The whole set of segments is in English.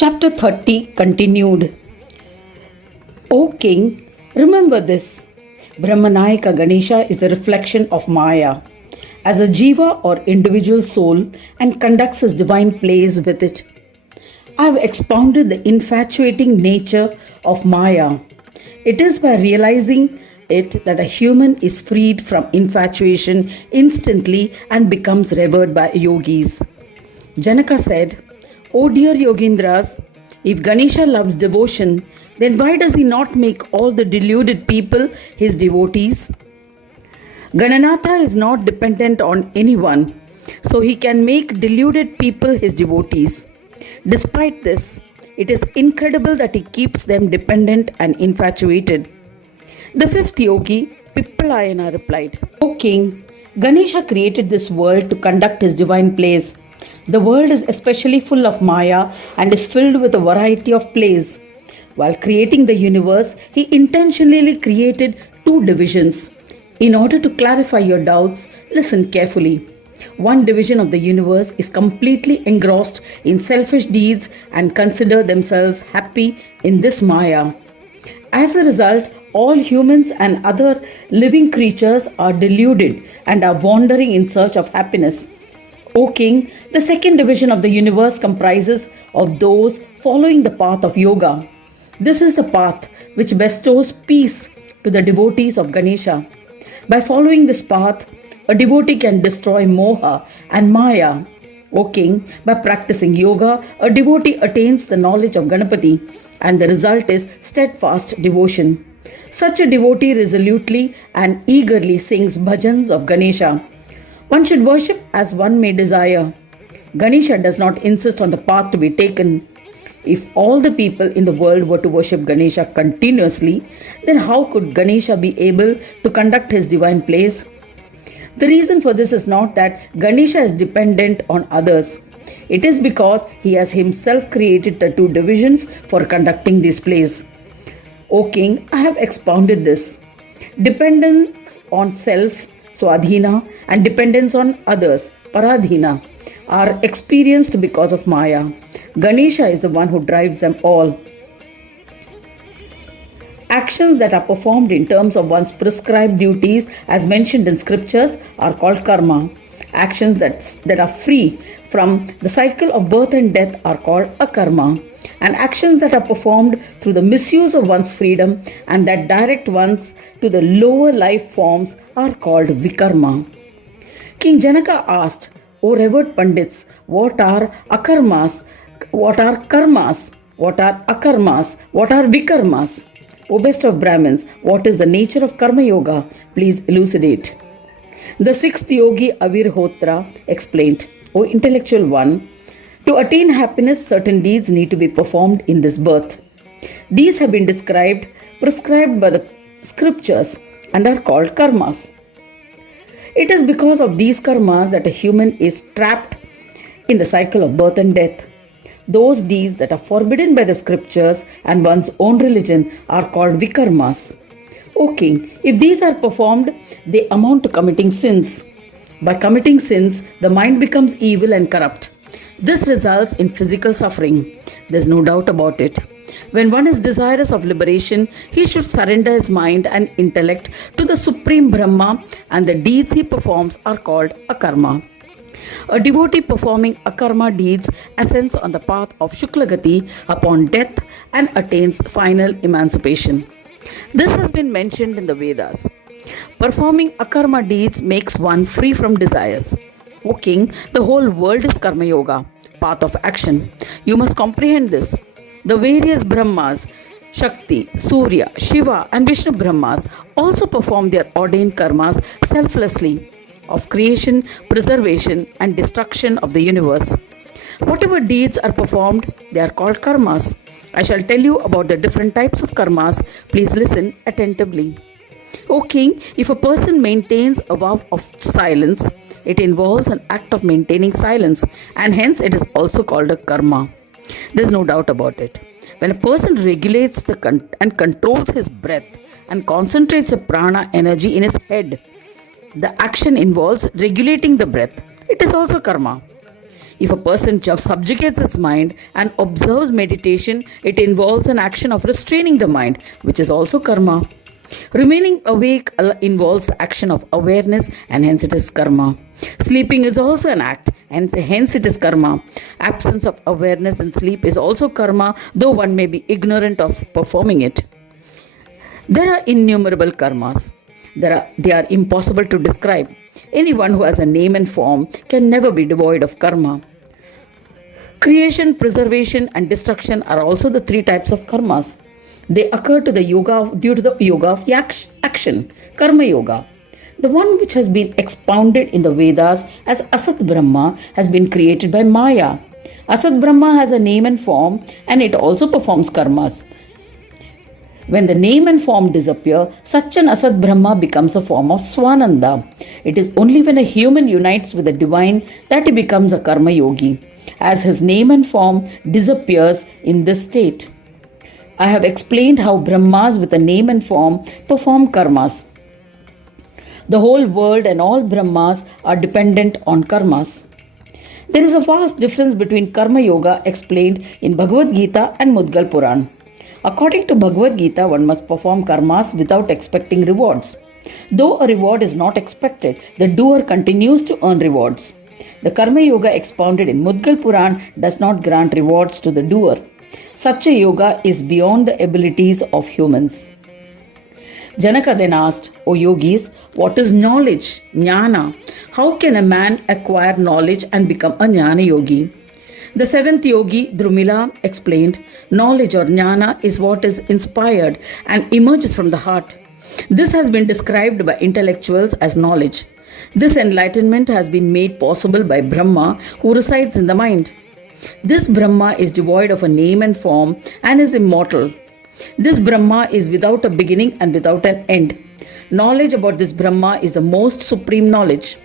Chapter 30 continued. O king, remember this. Brahmanayaka Ganesha is the reflection of Maya as a jiva or individual soul and conducts his divine plays with it. I have expounded the infatuating nature of Maya. It is by realizing it that a human is freed from infatuation instantly and becomes revered by yogis. Janaka said, "O dear Yogindras, if Ganesha loves devotion, then why does he not make all the deluded people his devotees? Gananatha is not dependent on anyone, so he can make deluded people his devotees. Despite this, it is incredible that he keeps them dependent and infatuated." The fifth yogi, Pippalayana, replied, "O king, Ganesha created this world to conduct his divine plays. The world is especially full of Maya and is filled with a variety of plays. While creating the universe, he intentionally created two divisions. In order to clarify your doubts, listen carefully. One division of the universe is completely engrossed in selfish deeds and consider themselves happy in this Maya. As a result, all humans and other living creatures are deluded and are wandering in search of happiness. O king, the second division of the universe comprises of those following the path of yoga. This is the path which bestows peace to the devotees of Ganesha. By following this path, a devotee can destroy moha and maya. O king, by practicing yoga, a devotee attains the knowledge of Ganapati, and the result is steadfast devotion. Such a devotee resolutely and eagerly sings bhajans of Ganesha. One should worship as one may desire. Ganesha does not insist on the path to be taken. If all the people in the world were to worship Ganesha continuously, then how could Ganesha be able to conduct his divine plays? The reason for this is not that Ganesha is dependent on others. It is because he has himself created the two divisions for conducting these plays. O king, I have expounded this. Dependence on self, Swadhina, and dependence on others, Paradhina, are experienced because of Maya. Ganesha is the one who drives them all. Actions that are performed in terms of one's prescribed duties, as mentioned in scriptures, are called karma. Actions that are free from the cycle of birth and death are called akarma. And actions that are performed through the misuse of one's freedom and that direct ones to the lower life forms are called vikarma. King Janaka asked, "O revered Pandits, what are akarmas? What are karmas? What are akarmas? What are vikarmas? O best of Brahmins, what is the nature of karma yoga? Please elucidate." The sixth yogi Avirhotra explained, "O intellectual one, to attain happiness, certain deeds need to be performed in this birth. These have been prescribed by the scriptures and are called karmas. It is because of these karmas that a human is trapped in the cycle of birth and death. Those deeds that are forbidden by the scriptures and one's own religion are called vikarmas. O king, if these are performed, they amount to committing sins. By committing sins, the mind becomes evil and corrupt. This results in physical suffering. There's no doubt about it. When one is desirous of liberation, he should surrender his mind and intellect to the Supreme Brahma, and the deeds he performs are called akarma. A devotee performing akarma deeds ascends on the path of Shuklagati upon death and attains final emancipation. This has been mentioned in the Vedas. Performing akarma deeds makes one free from desires. O king, the whole world is karma yoga, path of action. You must comprehend this. The various Brahmas, Shakti, Surya, Shiva, and Vishnu Brahmas also perform their ordained karmas selflessly of creation, preservation, and destruction of the universe. Whatever deeds are performed, they are called karmas. I shall tell you about the different types of karmas. Please listen attentively. O king, if a person maintains a vow of silence, it involves an act of maintaining silence, and hence it is also called a karma. There is no doubt about it. When a person regulates and controls his breath and concentrates the prana energy in his head, the action involves regulating the breath. It is also karma. If a person subjugates his mind and observes meditation, it involves an action of restraining the mind, which is also karma. Remaining awake involves the action of awareness, and hence it is karma. Sleeping is also an act, and hence it is karma. Absence of awareness in sleep is also karma, though one may be ignorant of performing it. There are innumerable karmas. They are impossible to describe. Anyone who has a name and form can never be devoid of karma. Creation, preservation, and destruction are also the three types of karmas. They occur due to the yoga of action, karma yoga. The one which has been expounded in the Vedas as Asat Brahma has been created by Maya. Asat Brahma has a name and form, and it also performs karmas. When the name and form disappear, such an Asat Brahma becomes a form of Swananda. It is only when a human unites with the divine that he becomes a karma yogi, as his name and form disappears in this state. I have explained how Brahmas with a name and form perform karmas. The whole world and all Brahmas are dependent on karmas. There is a vast difference between karma yoga explained in Bhagavad Gita and Mudgal Puran. According to Bhagavad Gita, one must perform karmas without expecting rewards. Though a reward is not expected, the doer continues to earn rewards. The karma yoga expounded in Mudgal Puran does not grant rewards to the doer. Such a yoga is beyond the abilities of humans. Janaka then asked, O yogis, what is knowledge, jnana? How can a man acquire knowledge and become a jnana yogi? The seventh yogi, Drumila, explained, knowledge or jnana is what is inspired and emerges from the heart. This has been described by intellectuals as knowledge. This enlightenment has been made possible by Brahma, who resides in the mind. This Brahma is devoid of a name and form and is immortal. This Brahma is without a beginning and without an end. Knowledge about this Brahma is the most supreme knowledge.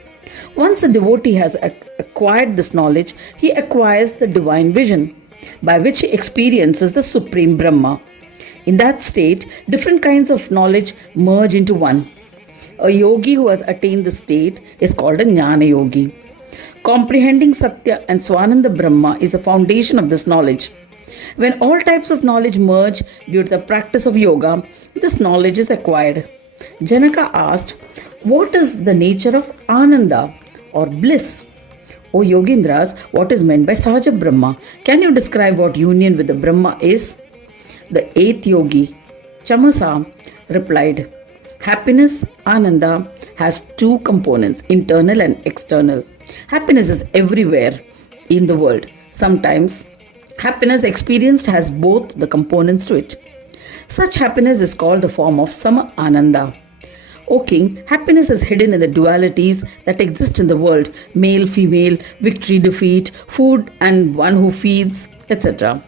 Once a devotee has acquired this knowledge, he acquires the divine vision, by which he experiences the supreme Brahma. In that state, different kinds of knowledge merge into one. A yogi who has attained this state is called a Jnana Yogi. Comprehending Satya and Swananda Brahma is the foundation of this knowledge. When all types of knowledge merge due to the practice of yoga, this knowledge is acquired. Janaka asked, what is the nature of Ananda or bliss? O Yogindras, what is meant by Sahaja Brahma? Can you describe what union with the Brahma is? The eighth yogi, Chamasa, replied, happiness, Ananda, has two components, internal and external. Happiness is everywhere in the world. Sometimes, happiness experienced has both the components to it. Such happiness is called the form of Sama Ananda. O king, happiness is hidden in the dualities that exist in the world, male, female, victory, defeat, food and one who feeds, etc.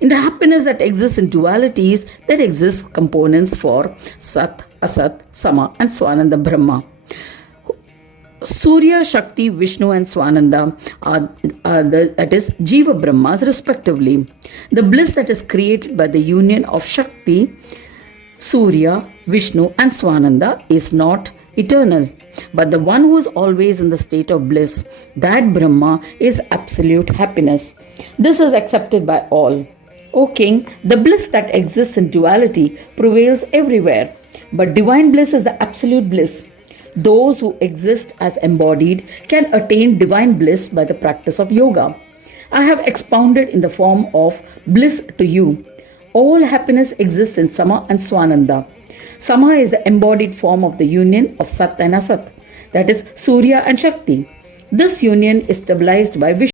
In the happiness that exists in dualities, there exist components for Sat, Asat, Sama and Swananda Brahma. Surya, Shakti, Vishnu and Swananda that is Jiva Brahmas respectively. The bliss that is created by the union of Shakti, Surya, Vishnu and Swananda is not eternal, but the one who is always in the state of bliss, that Brahma is absolute happiness. This is accepted by all. O king, the bliss that exists in duality prevails everywhere, but divine bliss is the absolute bliss. Those who exist as embodied can attain divine bliss by the practice of yoga. I have expounded in the form of bliss to you. All happiness exists in Sama and Swananda. Sama is the embodied form of the union of Sat and Asat, that is Surya and Shakti. This union is stabilized by Vishnu.